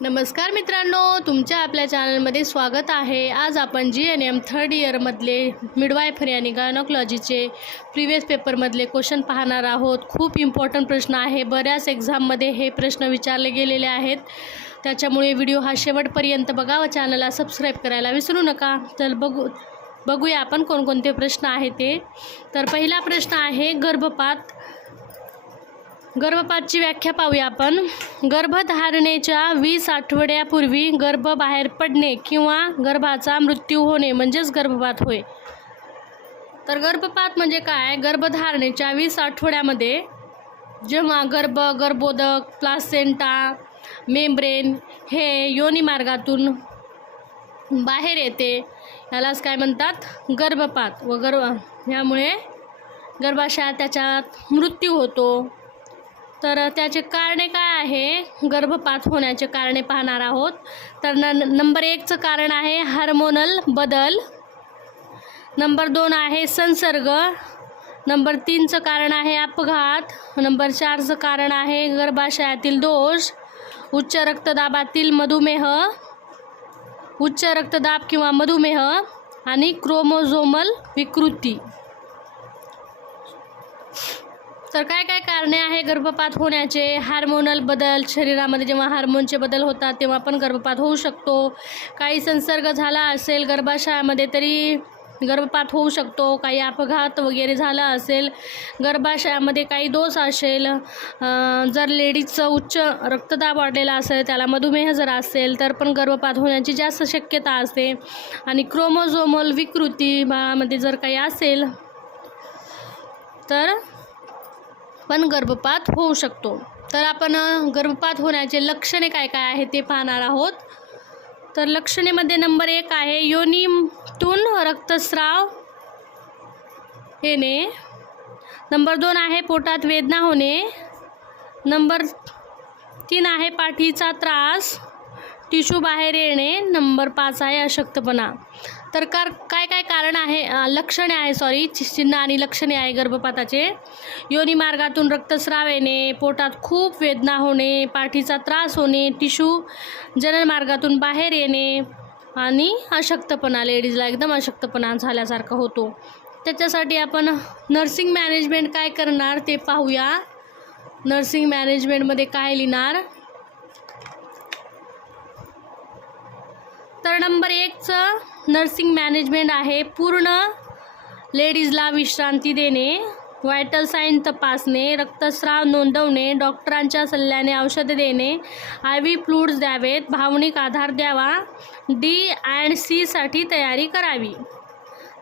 नमस्कार मित्रांनो, तुमच्या आपल्या चॅनलमध्ये स्वागत आहे। आज आपण GNM थर्ड इयरमधले मिडवायफरी आणि गायनोकॉलॉजीचे प्रीवियस पेपरमधले क्वेश्चन पाहणार आहोत। खूप इम्पॉर्टंट प्रश्न आहे, बऱ्याच एक्झाममध्ये हे प्रश्न विचारले गेलेले आहेत। त्याच्यामुळे व्हिडिओ हा शेवटपर्यंत बघा व चॅनलला सबस्क्राईब करायला विसरू नका। तर बघूया आपण कोणकोणते प्रश्न आहेत ते। तर पहिला प्रश्न आहे गर्भपातची व्याख्या पाहूया आपण। गर्भधारणेच्या 20 आठवड्यापूर्वी गर्भ बाहेर पडणे किंवा गर्भाचा मृत्यू होणे म्हणजेच गर्भपात होय। तर गर्भपात म्हणजे काय? गर्भधारणेच्या 20 आठवड्यामध्ये जेव्हा गर्भोदक, प्लासेंटा, मेम्ब्रेन हे योनी मार्गातून बाहेर येते, यालाच काय म्हणतात? गर्भपात। व यामुळे गर्भाशयात त्याच्यात मृत्यू होतो। तर त्याचे कारणे काय आहे? गर्भपात होण्याचे कारणे पाहणार आहोत। तर नंबर 1चं कारण आहे हार्मोनल बदल, नंबर 2 आहे संसर्ग, नंबर 3चं कारण आहे अपघात, नंबर 4चं कारण आहे गर्भाशयातील दोष, उच्च रक्तदाब किंवा मधुमेह आणि क्रोमोझोमल विकृती। तर काय काय कारणे आहे गर्भपात होण्याचे? हार्मोनल बदल, शरीरामध्ये जेव्हा हार्मोनचे बदल होतात तेव्हा पण गर्भपात होऊ शकतो। काही संसर्ग झाला असेल गर्भाशयामध्ये तरी गर्भपात होऊ शकतो। काही अपघात वगैरे झाला असेल, गर्भाशयामध्ये काही दोष असेल, जर लेडीजचं उच्च रक्तदाब वाढलेला असेल, त्याला मधुमेह जर असेल तर पण गर्भपात होण्याची जास्त शक्यता असते। आणि क्रोमोझोमल विकृती बाळामध्ये जर काही असेल तर पण गर्भपात होऊ शकतो। तर आपण गर्भपात होण्याचे लक्षणे काय काय आहे ते पाहणार आहोत। तर लक्षणेमध्ये नंबर 1 आहे योनीतून रक्तस्राव येणे, नंबर 2 आहे पोटात वेदना होणे, नंबर 3 आहे पाठीचा त्रास, टिश्यू बाहेर येणे, नंबर 5 आहे अशक्तपणा। तर काय काय कारण आहे, लक्षणे आहे चिन्ह आणि लक्षणे आहे गर्भपाताचे। योनी मार्गातून रक्तस्राव येणे, पोटात खूप वेदना होणे, पाठीचा त्रास होणे, टिश्यू जनन मार्गातून बाहेर येणे आणि अशक्तपणा, लेडीजला एकदम अशक्तपणा झाल्यासारखं होतो। त्याच्यासाठी आपण नर्सिंग मॅनेजमेंट काय करणार ते पाहूया। नर्सिंग मॅनेजमेंटमध्ये काय लिहिणार? तर नंबर 1चं नर्सिंग मॅनेजमेंट आहे पूर्ण लेडीजला विश्रांती देणे, व्हायटल साईन तपासणे, रक्तस्राव नोंदवणे, डॉक्टरांच्या सल्ल्याने औषधे देणे, IV फ्लुइड्स द्यावेत, भावनिक आधार द्यावा, D&C साठी तयारी करावी।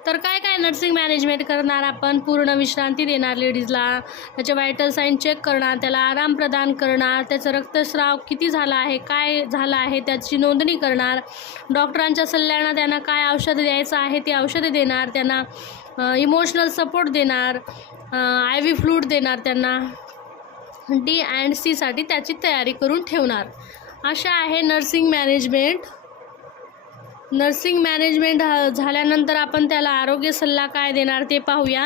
तर काय काय नर्सिंग मॅनेजमेंट करणार आपण? पूर्ण विश्रांती देणार लेडीजला, त्याचे व्हायटल साईन चेक करणार, त्याला आराम प्रदान करणार, त्याचं रक्तस्राव किती झाला आहे, काय झालं आहे त्याची नोंदणी करणार, डॉक्टरांच्या सल्ल्यानं त्यांना काय औषध द्यायचं आहे ते औषधे देणार, त्यांना इमोशनल सपोर्ट देणार, IV फ्लुइड देणार, त्यांना D&C साठी त्याची तयारी करून ठेवणार। अशा आहे नर्सिंग मॅनेजमेंट। नर्सिंग मॅनेजमेंट झाल्यानंतर आपण त्याला आरोग्य सल्ला काय देणार ते पाहूया।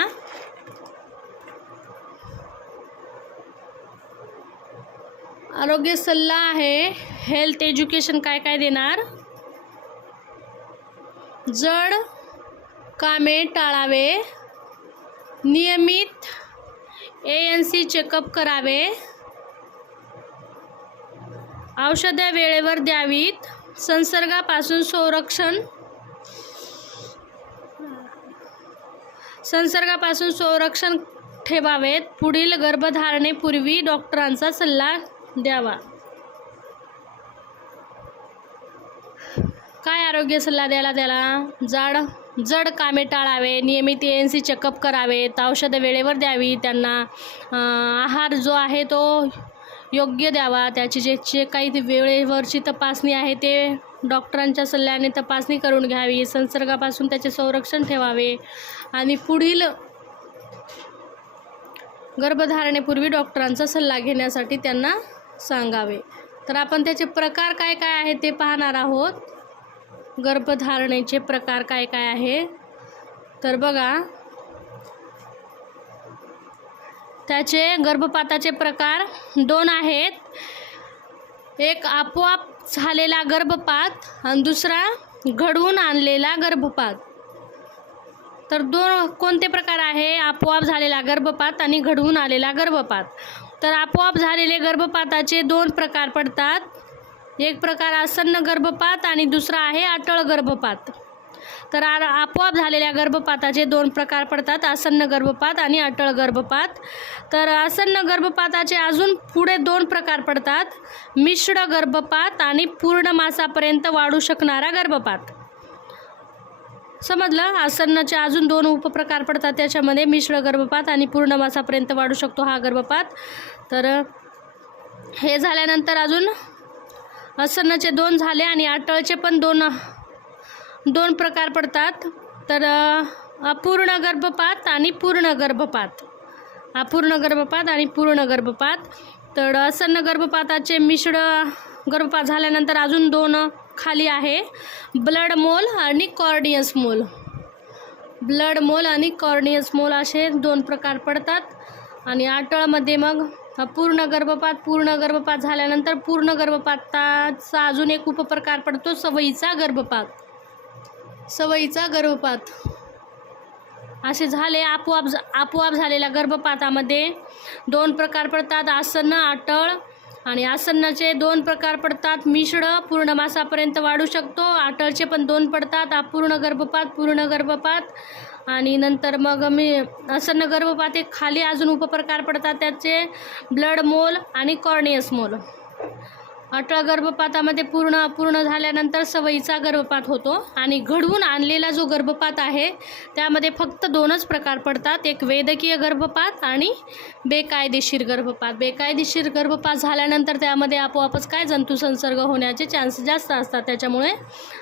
आरोग्य सल्ला आहे हेल्थ एज्युकेशन काय काय देणार? जड कामे टाळावे, नियमित ANC चेकअप करावे, औषधे वेळेवर द्यावीत, संसर्गापासून संरक्षण ठेवावेत, पुढील गर्भधारणेपूर्वी डॉक्टरांचा सल्ला द्यावा। काय आरोग्य सल्ला द्यायला त्याला? जड कामे टाळावे, नियमित ANC चेकअप करावेत, औषधे वेळेवर द्यावी, त्यांना आहार जो आहे तो योग्य द्यावा, त्याची जे काही वेळेवरची तपासणी आहे ते डॉक्टरांच्या सल्ल्याने तपासणी करून घ्यावी, संसर्गापासून त्याचे संरक्षण ठेवावे आणि पुढील गर्भधारणेपूर्वी डॉक्टरांचा सल्ला घेण्यासाठी त्यांना सांगावे। तर आपण त्याचे प्रकार काय काय आहे ते पाहणार आहोत। गर्भधारणेचे प्रकार काय काय आहे तर बघा, त्याचे गर्भपाताचे प्रकार 2 आहेत। एक आपोआप झालेला गर्भपात आणि दुसरा घडवून आणलेला गर्भपात. तर दोन कोणते प्रकार आहे? आपोआप झालेला गर्भपात आणि घडवून आलेला गर्भपात. तर आपोआप झालेले गर्भपाताचे दोन प्रकार पडतात. एक प्रकार आसन्न गर्भपात आणि दुसरा आहे अटळ गर्भपात. तर आपोआप झालेल्या गर्भपाताचे दोन प्रकार पडतात, आसन्न गर्भपात आणि अटळ गर्भपात. तर आसन्न गर्भपाताचे अजून पुढे दोन प्रकार पडतात, मिश्र गर्भपात आणि पूर्ण मासापर्यंत वाढू शकणारा गर्भपात. समजलं? आसन्नचे अजून दोन उपप्रकार पडतात, त्याच्यामध्ये मिश्र गर्भपात आणि पूर्ण मासापर्यंत वाढू शकतो हा गर्भपात. तर हे झाल्यानंतर अजून आसन्नचे दोन झाले आणि अटळचे पण दोन प्रकार पडतात. तर अपूर्ण गर्भपात आणि पूर्ण गर्भपात. अपूर्ण गर्भपात आणि पूर्ण गर्भपात. तर आसन्न गर्भपाताचे मिश्र गर्भपात झाल्यानंतर अजून दोन खाली आहे, ब्लड मोल आणि कॉर्नियस मोल. ब्लड मोल आणि कॉर्नियस मोल असे दोन प्रकार पडतात. आणि अटळमध्ये मग पूर्ण गर्भपात झाल्यानंतर पूर्ण गर्भपाताचा अजून एक उपप्रकार पडतो, सवयीचा गर्भपात. सवयीचा गर्भपात असे झाले. आपोआप झालेल्या गर्भपातामध्ये दोन प्रकार पडतात, आसन्न अटळ. आणि आसन्नाचे दोन प्रकार पडतात, मिश्र पूर्ण मासापर्यंत वाढू शकतो. अटळचे पण दोन पडतात, अपूर्ण गर्भपात, पूर्ण गर्भपात. आणि नंतर मग आसन्न गर्भपात एक खाली अजून उपप्रकार पडतात, त्याचे ब्लड मोल आणि कॉर्नियस मोल. अटळ गर्भपातामध्ये अपूर्ण झाल्यानंतर सवयीचा गर्भपात होतो. आणि घडवून आणलेला जो गर्भपात आहे त्यामध्ये फक्त दोनच प्रकार पडतात, एक वैद्यकीय गर्भपात आणि बेकायदेशीर गर्भपात. बेकायदेशीर गर्भपात झाल्यानंतर त्यामध्ये आपोआपच काय जंतुसंसर्ग होण्याचे चान्स जास्त असतात, त्याच्यामुळे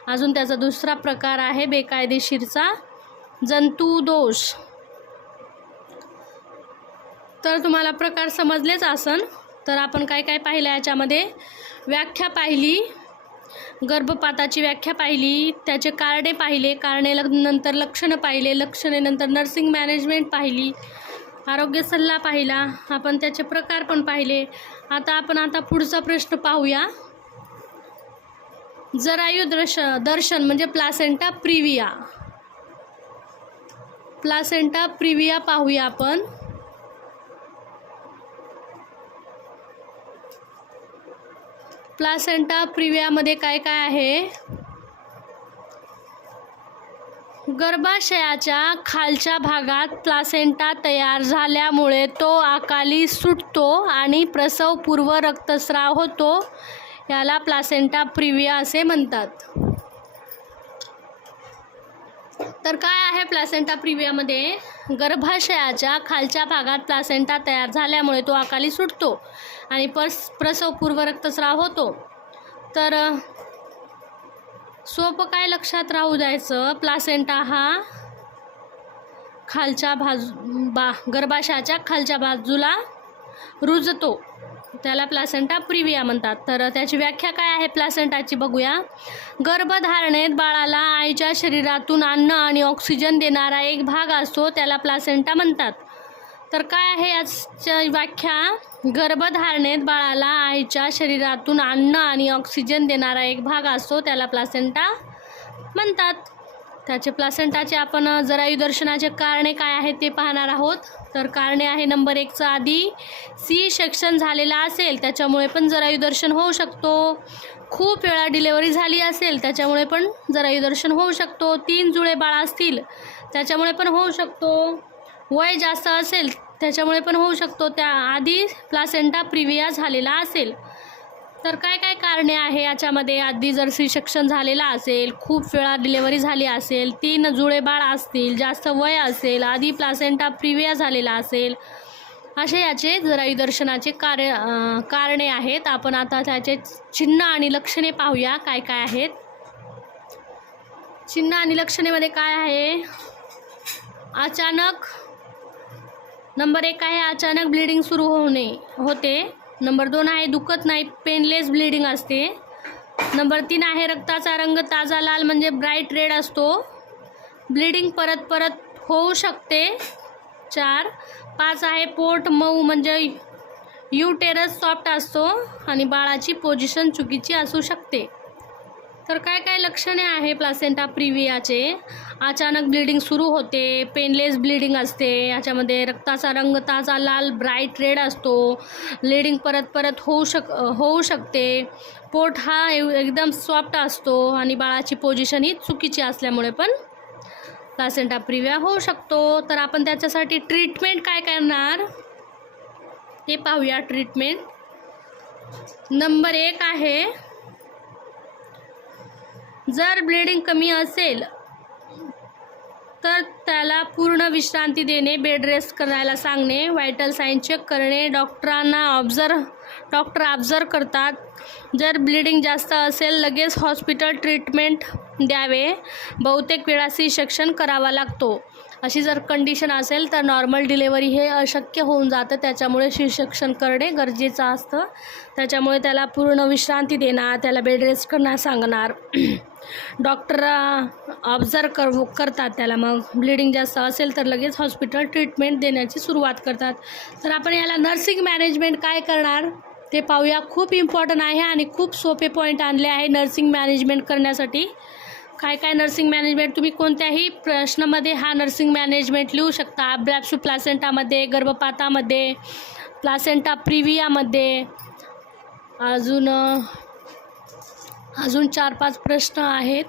अजून त्याचा दुसरा प्रकार आहे बेकायदेशीरचा जंतुदोष. तर तुम्हाला प्रकार समजलेच असन. तर आपण काय काय पाहिलं याच्यामध्ये? व्याख्या पाहिली, गर्भपाताची व्याख्या पाहिली, त्याचे कारणे पाहिले, कारणे नंतर लक्षणं पाहिले, लक्षणे नंतर नर्सिंग मॅनेजमेंट पाहिली, आरोग्य सल्ला पाहिला, आपण त्याचे प्रकार पण पाहिले. आता पुढचा प्रश्न पाहूया. जरायू दर्शन म्हणजे प्लासेंटा प्रिविया. प्लासेंटा प्रिविया पाहूया आपण. प्लासेंटा प्रिवियामध्ये काय काय आहे? गर्भाशयाच्या खालच्या भागात प्लासेंटा तयार झाल्यामुळे तो अकाली सुटतो आणि प्रसवपूर्व रक्तस्राव होतो, याला प्लासेंटा प्रिविया असे म्हणतात. तर काय आहे प्लासेंटा प्रिवियामध्ये? गर्भाशयाच्या खालच्या भागात प्लासेंटा तयार झाल्यामुळे तो अकाली सुटतो आणि प्रसवपूर्व रक्तस्राव होतो. तर सोपं काय लक्षात राहू द्यायचं, प्लासेंटा हा खालच्या गर्भाशयाच्या खालच्या बाजूला रुजतो, त्याला प्लासेंटा प्रिविया म्हणतात. तर त्याची व्याख्या काय आहे प्लासेंटाची बघूया. गर्भधारणेत बाळाला आईच्या शरीरातून अन्न आणि ऑक्सिजन देणारा एक भाग असतो, त्याला प्लासेंटा म्हणतात. तर काय आहे याची व्याख्या? गर्भधारणेत बाळाला आईच्या शरीरातून अन्न आणि ऑक्सिजन देणारा एक भाग असतो, त्याला प्लासेंटा म्हणतात. त्याचे प्लासेंटाचे आपण जरायू दर्शनाचे कारणे काय आहेत ते पाहणार आहोत. तर कारणे आहे नंबर 1चं, आधी सी सेक्शन झालेला असेल त्याच्यामुळे पण जरायू दर्शन होऊ शकतो. खूप वेळा डिलेवरी झाली असेल त्याच्यामुळे पण जरायू दर्शन होऊ शकतो. 3 जुळे बाळ असतील त्याच्यामुळे पण होऊ शकतो. वय जास्त असेल त्याच्यामुळे पण होऊ शकतो, त्या आधी प्लासेंटा प्रिविया झालेला असेल. तर काय काय कारणे आहे याच्यामध्ये? आधी जर सी सेक्शन झालेला असेल, खूप वेळा डिलेवरी झाली असेल, 3 जुळे बाळ असतील, जास्त वय असेल, आधी प्लासेंटा प्रिविया झालेला असेल, असे याचे जरायू दर्शनाचे कारणे आहेत. आपण आता त्याचे चिन्ह आणि लक्षणे पाहूया काय काय आहेत. चिन्ह आणि लक्षणेमध्ये काय आहे? अचानक नंबर 1 आहे अचानक ब्लिडिंग सुरू होते. नंबर 2 आहे दुखत नाही, पेनलेस ब्लिडिंग असते. नंबर 3 आहे रक्ताचा रंग ताजा लाल म्हणजे ब्राईट रेड असतो. ब्लिडिंग परत होऊ शकते. 4. 5 आहे पोट मऊ म्हणजे युटेरस सॉफ्ट असतो आणि बाळाची पोझिशन चुकीची असू शकते. तर काय काय लक्षणे आहे प्लासेंटा प्रिव्हियाचे? अचानक ब्लिडिंग सुरू होते, पेनलेस ब्लिडिंग असते, याच्यामध्ये रक्ताचा रंग ताजा लाल ब्राईट रेड असतो, ब्लिडिंग परत परत होऊ शकते, पोट हा एकदम सॉफ्ट असतो आणि बाळाची पोझिशन ही चुकीची असल्यामुळे पण प्लासेंटा प्रिव्हिया होऊ शकतो. तर आपण त्याच्यासाठी ट्रीटमेंट काय करणार हे पाहूया. ट्रीटमेंट नंबर 1 आहे, जर ब्लिडिंग कमी असेल तर त्याला पूर्ण विश्रांती देणे, बेड रेस्ट करायला सांगणे, व्हायटल साईन चेक करणे, डॉक्टर ऑब्झर्व करतात. जर ब्लिडिंग जास्त असेल लगेच हॉस्पिटल ट्रीटमेंट द्यावे, बहुतेक वेळा सी सेक्शन करावा लागतो. अशी जर कंडिशन असेल तर नॉर्मल डिलेवरी हे अशक्य होऊन जातं, त्याच्यामुळे सी सेक्शन करणे गरजेचं असतं. त्याच्यामुळे त्याला पूर्ण विश्रांती देणार, त्याला बेड रेस्ट करणार सांगणार. डॉक्टर ऑब्झर्व करतात त्याला. मग ब्लिडिंग जास्त असेल तर लगेच हॉस्पिटल ट्रीटमेंट देण्याची सुरुवात करतात. तर आपण याला नर्सिंग मॅनेजमेंट काय करणार ते पाहूया. खूप इम्पॉर्टंट आहे आणि खूप सोपे पॉईंट आणले आहे नर्सिंग मॅनेजमेंट करण्यासाठी. काय काय नर्सिंग मॅनेजमेंट, तुम्ही कोणत्याही प्रश्नामध्ये हा नर्सिंग मॅनेजमेंट लिहू शकता. अब्रॅप्शू प्लासेंटामध्ये, गर्भपातामध्ये, प्लासेंटा प्रिव्हियामध्ये, अजून 4-5 प्रश्न आहेत,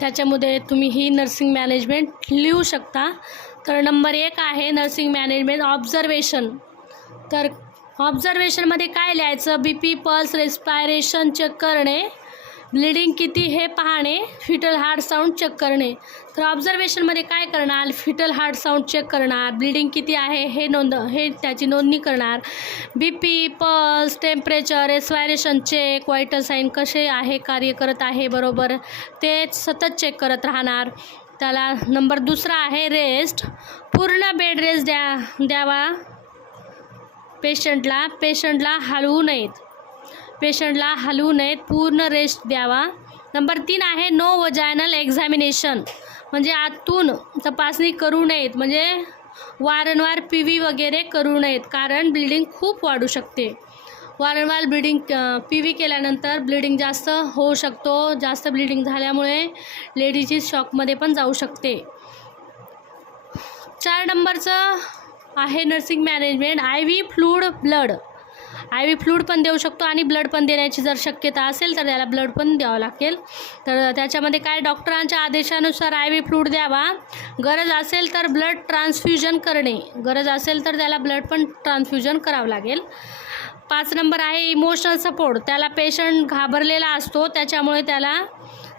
त्याच्यामध्ये तुम्ही ही नर्सिंग मॅनेजमेंट लिहू शकता. तर नंबर 1 आहे नर्सिंग मॅनेजमेंट ऑब्झर्वेशन. तर ऑब्झर्वेशनमध्ये काय लिहायचं? BP, पल्स, रेस्पायरेशन चेक करणे, ब्लिडिंग किती हे पाहणे, फिटल हार्ट साऊंड चेक करणे. तर ऑब्झर्वेशनमध्ये काय करणार? फिटल हार्ट साऊंड चेक करणार, ब्लिडिंग किती आहे हे त्याची नोंदणी करणार, BP, pulse, temperature, respiration check, vital sign कसे आहे, कार्य करत आहे बरोबर ते सतत चेक करत राहणार. त्याला नंबर 2 आहे रेस्ट. पूर्ण बेड रेस्ट द्यावा पेशंटला हलवू नयेत, पूर्ण रेस्ट द्यावा. नंबर 3 आहे नो वजायनल एक्झामिनेशन, म्हणजे आतून तपासणी करू नयेत, म्हणजे वारंवार PV वगैरे करू नयेत, कारण ब्लिडिंग खूप वाढू शकते. वारंवार PV केल्यानंतर ब्लिडिंग जास्त होऊ शकतो. जास्त ब्लिडिंग झाल्यामुळे लेडीची शॉकमध्ये पण जाऊ शकते. 4 नंबरचं आहे नर्सिंग मॅनेजमेंट IV फ्लूइड पण देऊ शकतो आणि ब्लड पण देण्याची जर शक्यता असेल तर त्याला ब्लड पण द्यावं लागेल. तर त्याच्यामध्ये काय, डॉक्टरांच्या आदेशानुसार IV फ्लूइड द्यावा. गरज असेल तर ब्लड ट्रान्सफ्युजन करणे, गरज असेल तर त्याला ब्लड पण ट्रान्सफ्युजन करावं लागेल. 5 नंबर आहे इमोशनल सपोर्ट. त्याला पेशंट घाबरलेला असतो, त्याच्यामुळे त्याला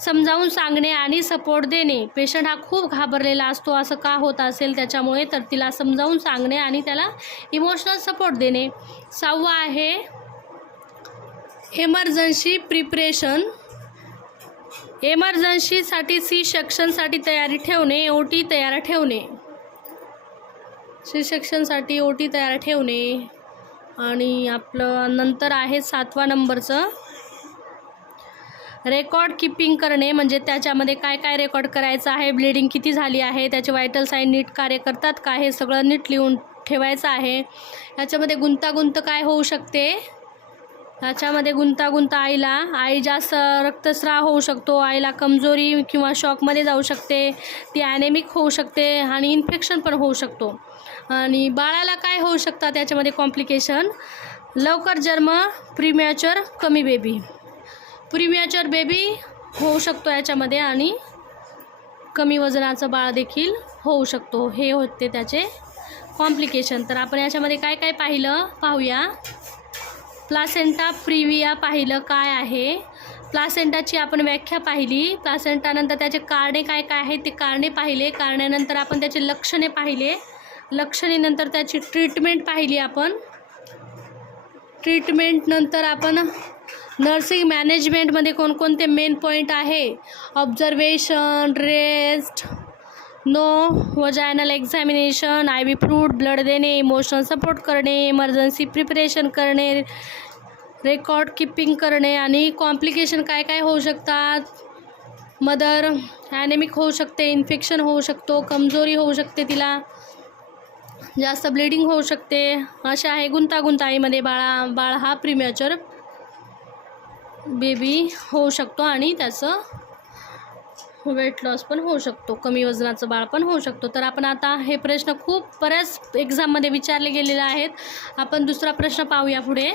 समजावून सांगणे आणि सपोर्ट देणे. पेशंट हा खूप घाबरलेला असतो, असं का होत असेल त्याच्यामुळे, तर तिला समजावून सांगणे आणि त्याला इमोशनल सपोर्ट देणे. 6 आहे इमर्जन्सी प्रिपरेशन. इमर्जन्सीसाठी सी सेक्शनसाठी तयारी ठेवणे, OT तयार ठेवणे, सी सेक्शनसाठी OT तयार ठेवणे. आणि आपलं नंतर आहे 7व्या नंबरचं रेकॉर्ड कीपिंग करणे, म्हणजे त्याच्यामध्ये काय काय रेकॉर्ड करायचं आहे, ब्लिडिंग किती झाली आहे, त्याचे व्हायटल साईन नीट कार्य करतात का, हे सगळं नीट लिहून ठेवायचं आहे. याच्यामध्ये गुंतागुंत काय होऊ शकते, याच्यामध्ये गुंतागुंत आई जास्त रक्तस्राव होऊ शकतो, आईला कमजोरी किंवा शॉकमध्ये जाऊ शकते, ती ॲनेमिक होऊ शकते आणि इन्फेक्शन पण होऊ शकतो. आणि बाळाला काय होऊ शकतात त्याच्यामध्ये कॉम्प्लिकेशन, लवकर जन्म, प्रीमॅच्युअर बेबी होऊ शकतो याच्यामध्ये आणि कमी वजनाचं बाळ देखील होऊ शकतो. हे होते त्याचे कॉम्प्लिकेशन. तर आपण याच्यामध्ये काय काय पाहूया. प्लासेंटा प्रिव्हिया पाहिलं काय आहे, प्लासेंटाची आपण व्याख्या पाहिली, प्लासेंटानंतर त्याचे कारणे काय काय आहेत ते कारणे पाहिले, कारणानंतर आपण त्याचे लक्षणे पाहिले, लक्षणेनंतर त्याची ट्रीटमेंट पाहिली आपण, ट्रीटमेंटनंतर आपण नर्सिंग मॅनेजमेंटमध्ये कोणकोणते मेन पॉईंट आहे, observation, rest, no vaginal examination, IV fluid blood देणे, इमोशनल सपोर्ट करणे, इमर्जन्सी प्रिपरेशन करणे, रेकॉर्ड कीपिंग करणे आणि कॉम्प्लिकेशन काय काय होऊ शकतात, मदर ॲनेमिक होऊ शकते, इन्फेक्शन होऊ शकतो, कमजोरी होऊ शकते तिला, जास्त ब्लिडिंग होऊ शकते, अशा आहे गुंतागुंत आईमध्ये. बाळ हा प्रीमॅच्युअर बेबी होऊ शकतो आणि त्याचं वेट लॉस पण होऊ शकतो, कमी वजनाचं बाळ पण होऊ शकतो. तर आपण आता हे प्रश्न खूप बऱ्याच एक्झाममध्ये विचारले गेलेले आहेत. आपण दुसरा प्रश्न पाहूया पुढे.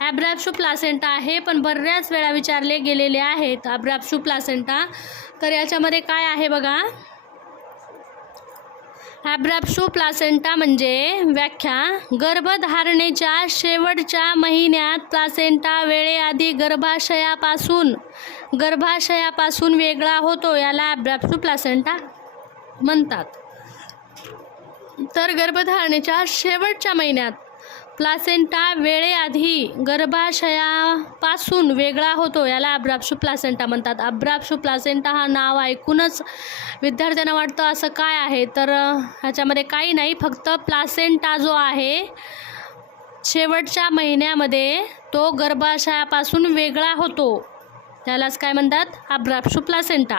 ॲब्रॅप्शो प्लासेंटा आहे, पण बऱ्याच वेळा विचारले गेलेले आहेत ॲब्रॅप्शो प्लासेंटा. तर याच्यामध्ये काय आहे बघा. ॲब्रॅप्शो प्लासेंटा म्हणजे व्याख्या: गर्भधारणेच्या शेवटच्या महिन्यात प्लासेंटा वेळेआधी गर्भाशयापासून वेगळा होतो, याला ॲब्रॅप्शो प्लासेंटा म्हणतात. तर गर्भधारणेच्या शेवटच्या महिन्यात प्लासेंटा वेळेआधी गर्भाशयापासून वेगळा होतो, याला ॲब्रॅप्शो प्लासेंटा म्हणतात. ॲब्रॅप्शो प्लासेंटा हा नाव ऐकूनच विद्यार्थ्यांना वाटतं असं काय आहे, तर ह्याच्यामध्ये काही नाही, फक्त प्लासेंटा जो आहे शेवटच्या महिन्यामध्ये तो गर्भाशयापासून वेगळा होतो, त्यालाच काय म्हणतात, ॲब्रॅप्शो प्लासेंटा.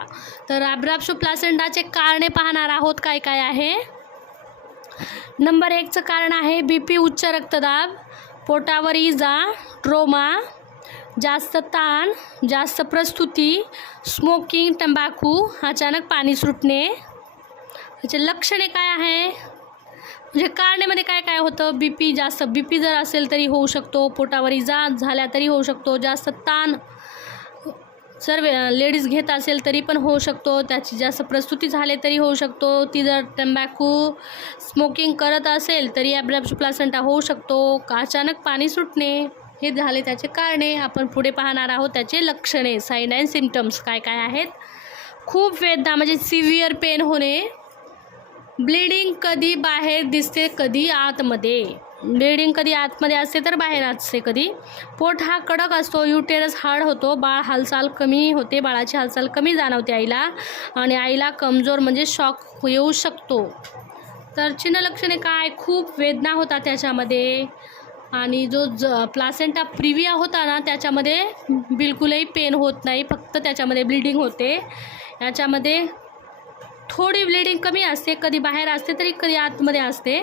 तर ॲब्रॅप्शो प्लासेंटाचे कारणे पाहणार आहोत काय काय आहे. नंबर 1चं कारण आहे BP, उच्च रक्तदाब, पोटावर इजा, ट्रोमा, जास्त ताण, जास्त प्रस्तुती, स्मोकिंग, तंबाखू, अचानक पाणी सुटणे. याचे लक्षणे काय आहे, म्हणजे कारणामध्ये काय काय होतं. BP जर असेल तरी होऊ शकतो, पोटावर इजा झाल्या तरी होऊ शकतो, जास्त ताण सर्व लेडीज घेत असेल तरी पण होऊ शकतो, त्याची जास्त प्रस्तुती झाले तरी होऊ शकतो, ती जर तंबाखू स्मोकिंग करत असेल तरी ॲब्रॅप्शो प्लासेंटा होऊ शकतो, अचानक पाणी सुटणे, हे झाले त्याचे कारणे. आपण पुढे पाहणार आहोत त्याचे लक्षणे, साईन अँड सिम्पटम्स काय काय आहेत. खूप वेदना म्हणजे सिव्हिअर पेन होणे, ब्लिडिंग कधी बाहेर दिसते कधी आतमध्ये, ब्लिडिंग कधी आतमध्ये असते तर बाहेर असते कधी. पोट हा कडक असतो, युटेरस हार्ड होतो, बाळ हालचाल कमी होते, बाळाची हालचाल कमी जाणवते आईला, आणि आईला कमजोर म्हणजे शॉक येऊ शकतो. तर चिन्ह लक्षणे काय, खूप वेदना होतात त्याच्यामध्ये, आणि जो प्लासेंटा प्रिव्हिया होता ना त्याच्यामध्ये बिलकुलही पेन होत नाही, फक्त त्याच्यामध्ये ब्लिडिंग होते. याच्यामध्ये थोडी ब्लिडिंग कमी असते, कधी बाहेर असते तरी कधी आतमध्ये असते,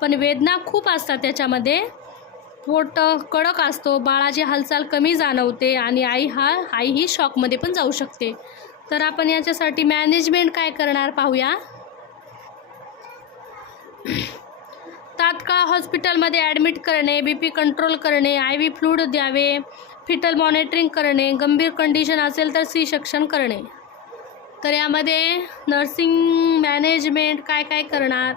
पण वेदना खूप असतात त्याच्यामध्ये. पोट कडक असतो, बाळाची हालचाल कमी जाणवते, आणि आई ही शॉकमध्ये पण जाऊ शकते. तर आपण याच्यासाठी मॅनेजमेंट काय करणार पाहूया. तात्काळ हॉस्पिटलमध्ये ॲडमिट करणे, BP कंट्रोल करणे, IV फ्लूइड द्यावे, फिटल मॉनिटरिंग करणे, गंभीर कंडिशन असेल तर C-सेक्शन करणे. तर यामध्ये नर्सिंग मॅनेजमेंट काय काय करणार,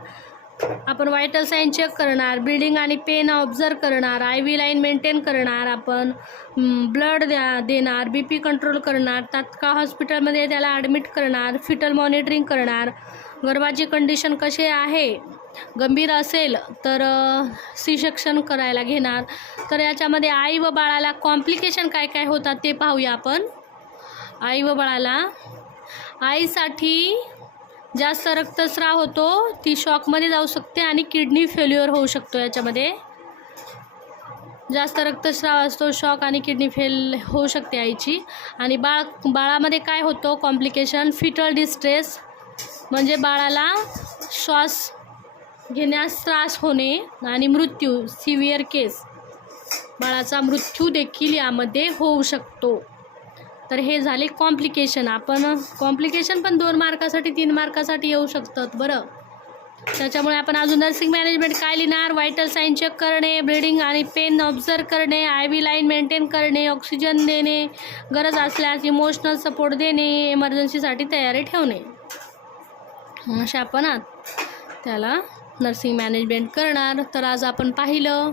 आपण व्हायटल साईन चेक करणार, ब्लिडिंग आणि पेन ऑब्झर्व करणार, IV लाईन मेंटेन करणार, आपण ब्लड देणार, BP कंट्रोल करणार, तात्काळ हॉस्पिटलमध्ये त्याला ॲडमिट करणार, फिटल मॉनिटरिंग करणार, गर्भाची कंडिशन कशी आहे, गंभीर असेल तर C-सेक्शन करायला घेणार. तर याच्यामध्ये आई व बाळाला कॉम्प्लिकेशन काय काय होतात ते पाहूया आपण. आई व बाळाला, आईसाठी जास्त रक्तस्राव होतो, ती शॉकमध्ये जाऊ शकते आणि किडनी फेल्युअर होऊ शकतो. याच्यामध्ये जास्त रक्तस्राव असतो, शॉक आणि किडनी फेल होऊ शकते आईची. आणि बाळामध्ये काय होतं कॉम्प्लिकेशन, फिटल डिस्ट्रेस म्हणजे बाळाला श्वास घेण्यास त्रास होणे आणि मृत्यू, सिव्हिअर केस, बाळाचा मृत्यू देखील यामध्ये होऊ शकतो. तर हे झाले कॉम्प्लिकेशन. आपण कॉम्प्लिकेशन पण 2 मार्कासाठी 3 मार्कासाठी येऊ शकतात बरं. त्याच्यामुळे आपण अजून नर्सिंग मॅनेजमेंट काय लिहिणार, व्हायटल साईन चेक करणे, ब्लिडिंग आणि पेन ऑब्झर्व करणे, IV लाईन मेंटेन करणे, ऑक्सिजन देणे, गरज असल्यास इमोशनल सपोर्ट देणे, इमर्जन्सीसाठी तयारी ठेवणे, अशा आपण त्याला नर्सिंग मॅनेजमेंट करणार. तर आज आपण पाहिलं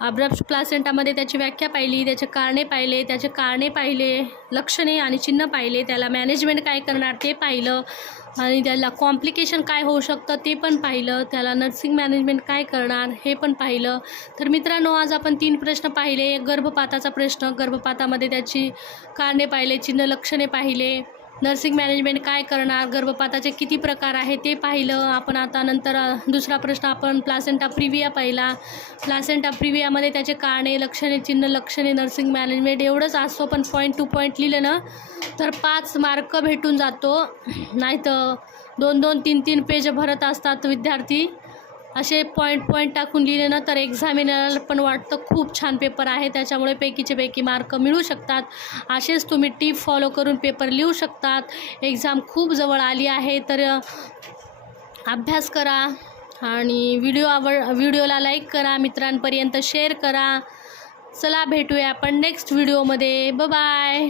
ॲब्रॅप्शो प्लासेंटामध्ये त्याची व्याख्या पाहिली, त्याचे कारणे पाहिले, लक्षणे आणि चिन्ह पाहिले, त्याला मॅनेजमेंट काय करणार ते पाहिलं, आणि त्याला कॉम्प्लिकेशन काय होऊ शकतं ते पण पाहिलं, त्याला नर्सिंग मॅनेजमेंट काय करणार हे पण पाहिलं. तर मित्रांनो, आज आपण 3 प्रश्न पाहिले. एक गर्भपाताचा प्रश्न, गर्भपातामध्ये त्याची कारणे पाहिले, चिन्ह लक्षणे पाहिले, नर्सिंग मॅनेजमेंट काय करणार, गर्भपाताचे किती प्रकार आहे ते पाहिलं आपण. आता नंतर दुसरा प्रश्न आपण प्लासेंटा प्रिव्हिया पाहिला. प्लासेंटा प्रिव्हियामध्ये त्याचे कारणे, लक्षणे, चिन्ह लक्षणे, नर्सिंग मॅनेजमेंट एवढंच असतो, पण पॉईंट टू पॉईंट लिहिलं ना तर 5 मार्क भेटून जातो. नाही तर 2-2, 3-3 पेज भरत असतात विद्यार्थी. असे पॉईंट टाकून लिहिले ना तर एक्झामिनरला पण वाटतं खूप छान पेपर आहे, त्याच्यामुळे पैकीचे पैकी मार्क मिळू शकतात. असेच तुम्ही टिप फॉलो करून पेपर लिहू शकतात. एक्झाम खूप जवळ आली आहे तर अभ्यास करा आणि व्हिडिओला लाईक करा, मित्रांपर्यंत शेअर करा. चला भेटूया आपण नेक्स्ट व्हिडिओमध्ये. बाय.